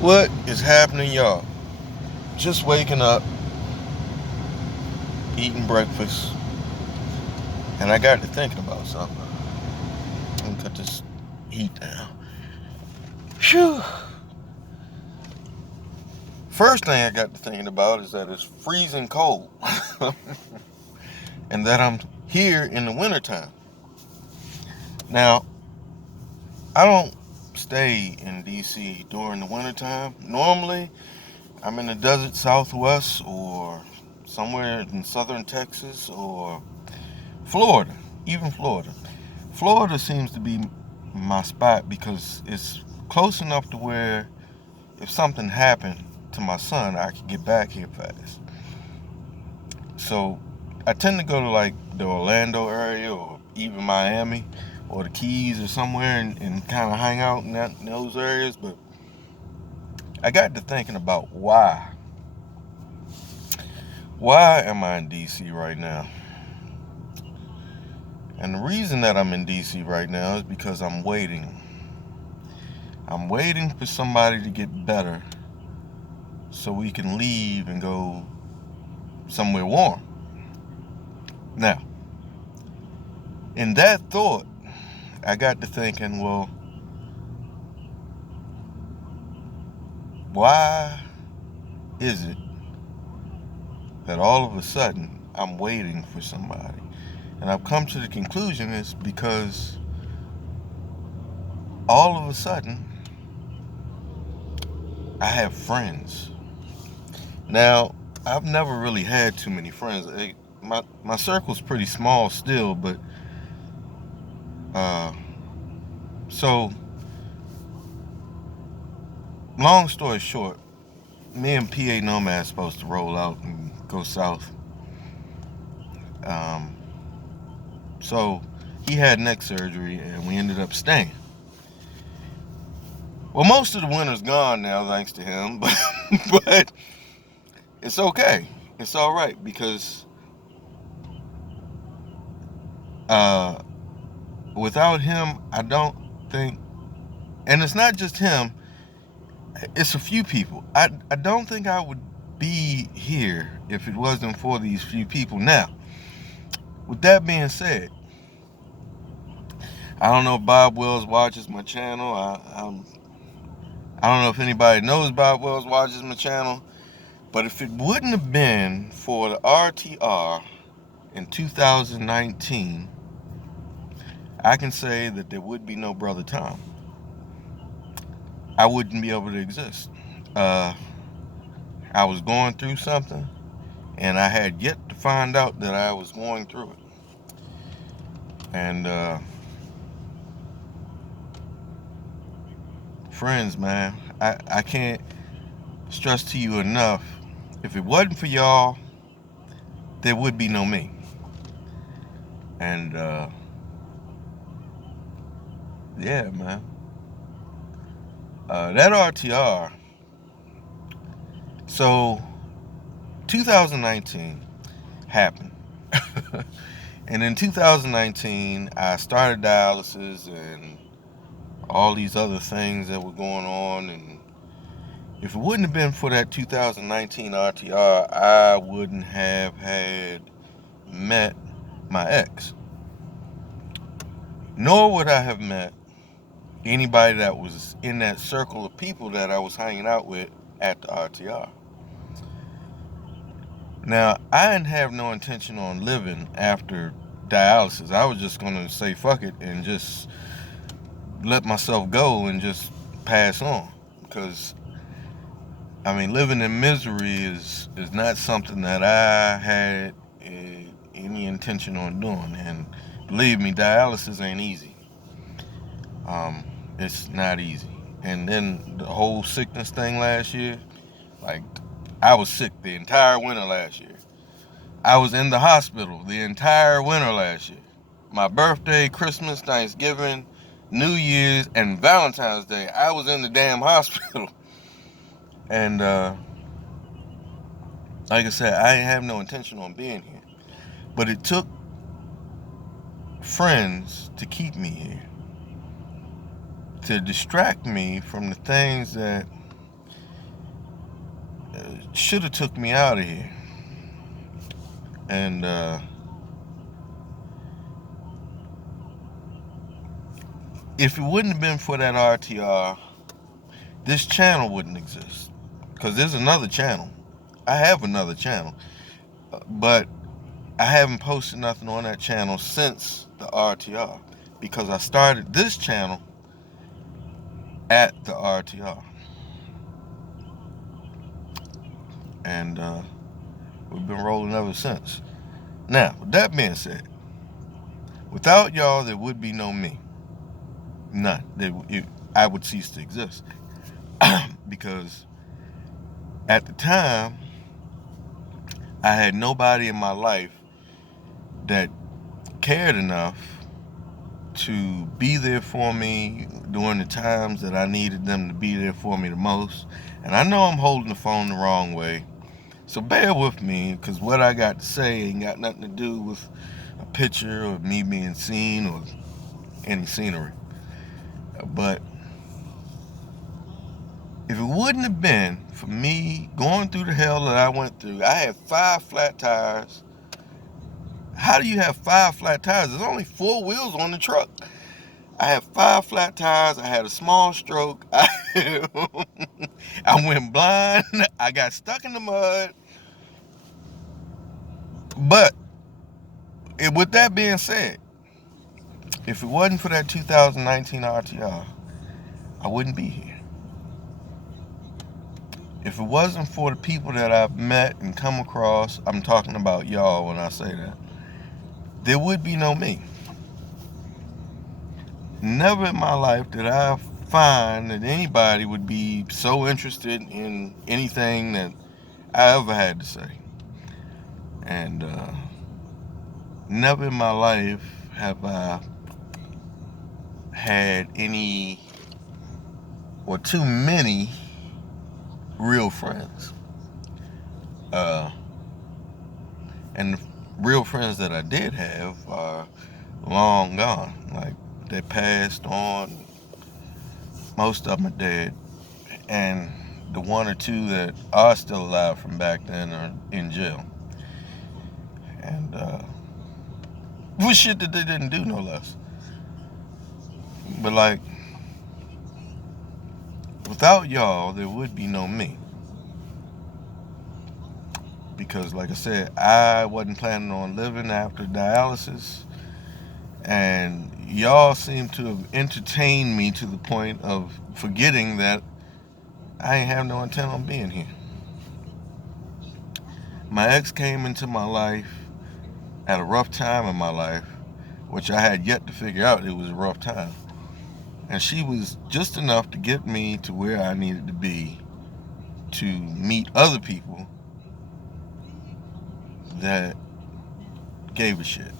What is happening, y'all? Just waking up, eating breakfast, and I got to thinking about something. Let me cut this heat down. Phew. First thing I got to thinking about is that it's freezing cold, and that I'm here in the wintertime. Now, I don't stay in DC during the wintertime. Normally, I'm in the desert southwest or somewhere in southern Texas or Florida, even Florida. Florida seems to be my spot because it's close enough to where if something happened to my son, I could get back here fast. So I tend to go to like the Orlando area or even Miami or the Keys or somewhere and kind of hang out in those areas. But I got to thinking about why. Why am I in DC right now? And the reason that I'm in DC right now is because I'm waiting. I'm waiting for somebody to get better so we can leave and go somewhere warm. Now, in that thought, I got to thinking, well, why is it that all of a sudden I'm waiting for somebody? And I've come to the conclusion it's because all of a sudden I have friends. Now, I've never really had too many friends. My circle's pretty small still, but uh, so long story short, me and PA Nomad's supposed to roll out and go south. Um, so he had neck surgery and we ended up staying. Well, most of the winter's gone now, thanks to him, but it's okay. It's all right because uh, without him, I don't think, and it's not just him. It's a few people. I don't think I would be here if it wasn't for these few people. Now, with that being said, I don't know if Bob Wells watches my channel. I don't know if anybody knows Bob Wells watches my channel, but if it wouldn't have been for the RTR in 2019, I can say that there would be no Brother Tom. I wouldn't be able to exist. Uh, I was going through something, and I had yet to find out that I was going through it. And friends, man, I can't stress to you enough. If it wasn't for y'all, there would be no me. And yeah, man. That RTR. So 2019 happened. And in 2019, I started dialysis and all these other things that were going on. And if it wouldn't have been for that 2019 RTR, I wouldn't have had met my ex. Nor would I have met anybody that was in that circle of people that I was hanging out with at the RTR. Now, I didn't have no intention on living after dialysis. I was just going to say fuck it and just let myself go and just pass on. Because, I mean, living in misery is not something that I had any intention on doing. And believe me, dialysis ain't easy. It's not easy. And then the whole sickness thing last year, like, I was sick the entire winter last year. I was in the hospital the entire winter last year. My birthday, Christmas, Thanksgiving, New Year's, and Valentine's Day, I was in the damn hospital. And like I said, I didn't have no intention on being here. But it took friends to keep me here, to distract me from the things that should have took me out of here. And if it wouldn't have been for that RTR, this channel wouldn't exist. Because there's another channel. I have another channel. But I haven't posted nothing on that channel since the RTR. Because I started this channel at the RTR. And we've been rolling ever since. Now, with that being said, without y'all, there would be no me. None. I would cease to exist. Because at the time, I had nobody in my life that cared enough to be there for me during the times that I needed them to be there for me the most. And I know I'm holding the phone the wrong way, so bear with me, because what I got to say ain't got nothing to do with a picture of me being seen or any scenery. But if it wouldn't have been for me going through the hell that I went through, I had 5 flat tires. How do you have 5 flat tires? There's only 4 wheels on the truck. I had 5 flat tires. I had a small stroke. I went blind. I got stuck in the mud. But with that being said, if it wasn't for that 2019 RTR, I wouldn't be here. If it wasn't for the people that I've met and come across, I'm talking about y'all when I say that, there would be no me. Never in my life did I find that anybody would be so interested in anything that I ever had to say. And never in my life have I had any or too many real friends. And the real friends that I did have are long gone. Like, they passed on. Most of them are dead. And the 1 or 2 that are still alive from back then are in jail. And for shit that they didn't do, no less. But like, without y'all, there would be no me. Because like I said, I wasn't planning on living after dialysis. And y'all seem to have entertained me to the point of forgetting that I ain't have no intent on being here. My ex came into my life at a rough time in my life, which I had yet to figure out it was a rough time. And she was just enough to get me to where I needed to be to meet other people that gave a shit.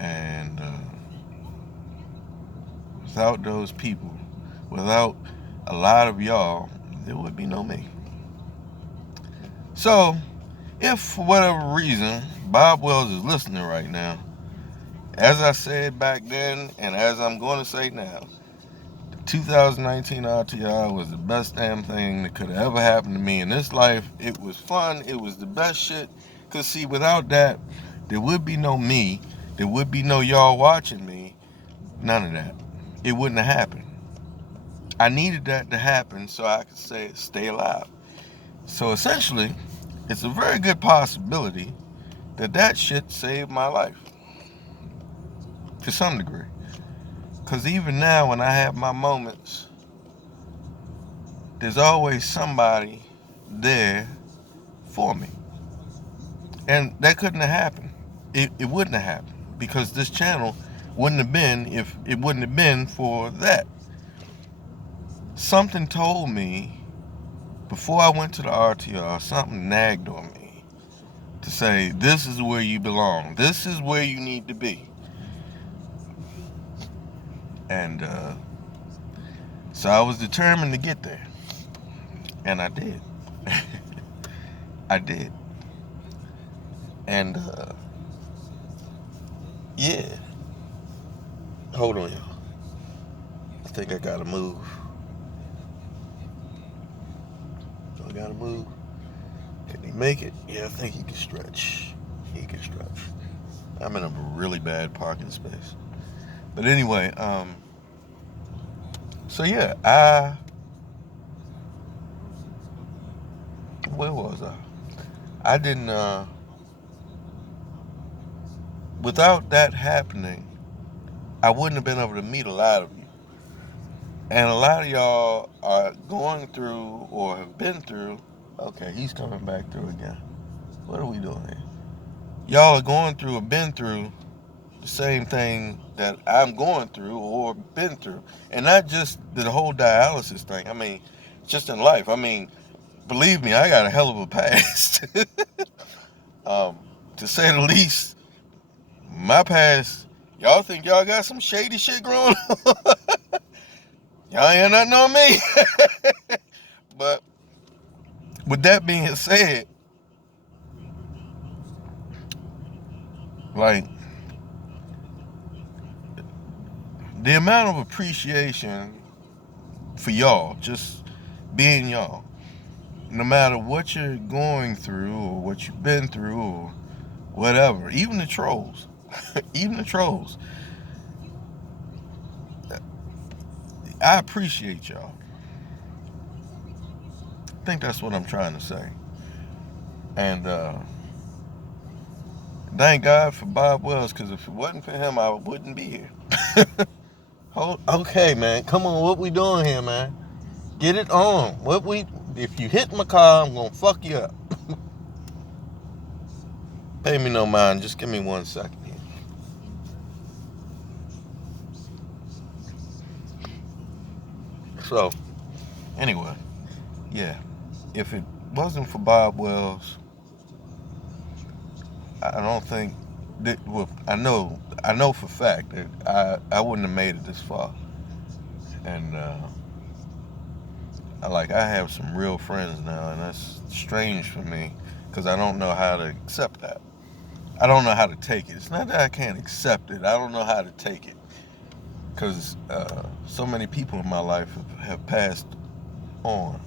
And without those people, without a lot of y'all, there would be no me. So, if for whatever reason Bob Wells is listening right now, as I said back then, and as I'm going to say now, the 2019 RTR was the best damn thing that could have ever happened to me in this life. It was fun. It was the best shit. Because, see, without that, there would be no me. There would be no y'all watching me. None of that. It wouldn't have happened. I needed that to happen so I could stay alive. So, essentially, it's a very good possibility that shit saved my life. To some degree. Because even now, when I have my moments, there's always somebody there for me. And that couldn't have happened. It wouldn't have happened. Because this channel wouldn't have been if it wouldn't have been for that. Something told me, before I went to the RTR, something nagged on me to say, this is where you belong. This is where you need to be. And so I was determined to get there. And I did. I did. And yeah. Hold on, y'all. I think I gotta move. gotta move. Can he make it? Yeah, I think he can stretch. He can stretch. I'm in a really bad parking space. But anyway, so yeah, where was I? I didn't, without that happening, I wouldn't have been able to meet a lot of you. And a lot of y'all are going through or have been through. Okay, he's coming back through again. What are we doing here? Y'all are going through or been through the same thing that I'm going through or been through. And not just the whole dialysis thing. I mean, just in life. I mean, believe me, I got a hell of a past. To say the least, my past, y'all think y'all got some shady shit growing on? Y'all ain't nothing on me. But with that being said, like, the amount of appreciation for y'all, just being y'all, no matter what you're going through or what you've been through or whatever, even the trolls, even the trolls, I appreciate y'all. I think that's what I'm trying to say. And thank God for Bob Wells, because if it wasn't for him, I wouldn't be here. Okay, man, come on, what we doing here, man? Get it on. If you hit my car, I'm gonna fuck you up. Pay me no mind, just give me 1 second here. So, anyway, yeah, if it wasn't for Bob Wells, I don't think that, well, I know for a fact that I wouldn't have made it this far. And I have some real friends now, and that's strange for me because I don't know how to accept that. I don't know how to take it. It's not that I can't accept it. I don't know how to take it because so many people in my life have passed on.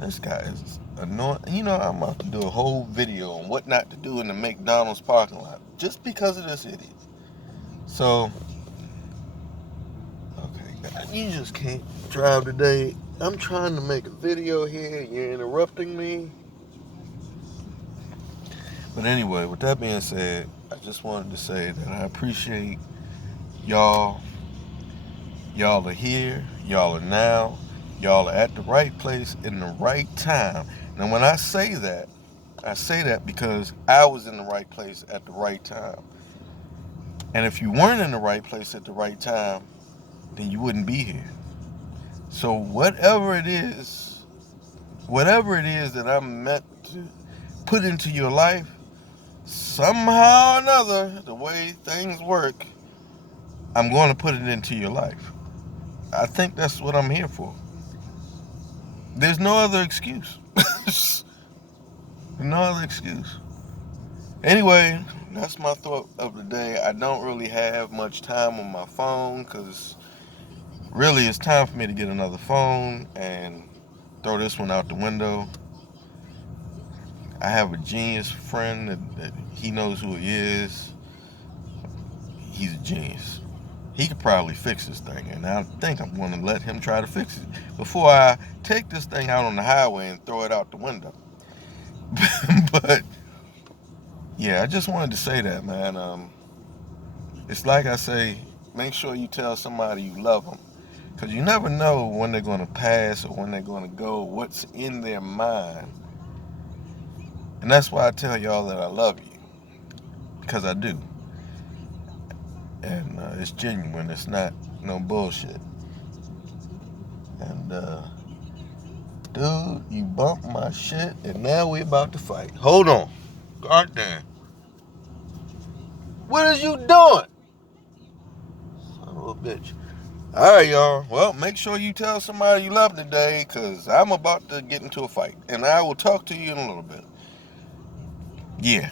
This guy is annoying. You know, I'm about to do a whole video on what not to do in the McDonald's parking lot just because of this idiot. So, okay, you just can't drive today. I'm trying to make a video here. You're interrupting me. But anyway, with that being said, I just wanted to say that I appreciate y'all. Y'all are here. Y'all are now. Y'all are at the right place in the right time. And when I say that because I was in the right place at the right time. And if you weren't in the right place at the right time, then you wouldn't be here. So whatever it is that I'm meant to put into your life, somehow or another, the way things work, I'm going to put it into your life. I think that's what I'm here for. There's no other excuse. No other excuse. Anyway, that's my thought of the day. I don't really have much time on my phone because really it's time for me to get another phone and throw this one out the window. I have a genius friend that he knows who he is. He's a genius. He could probably fix this thing, and I think I'm going to let him try to fix it before I take this thing out on the highway and throw it out the window. But yeah, I just wanted to say that, man. It's like I say, make sure you tell somebody you love them, because you never know when they're going to pass or when they're going to go, what's in their mind. And that's why I tell y'all that I love you, because I do. And it's genuine. It's not no bullshit. And dude, you bumped my shit, and now we about to fight. Hold on. God damn. What is you doing? Son of a bitch. All right, y'all. Well, make sure you tell somebody you love today, because I'm about to get into a fight. And I will talk to you in a little bit. Yeah.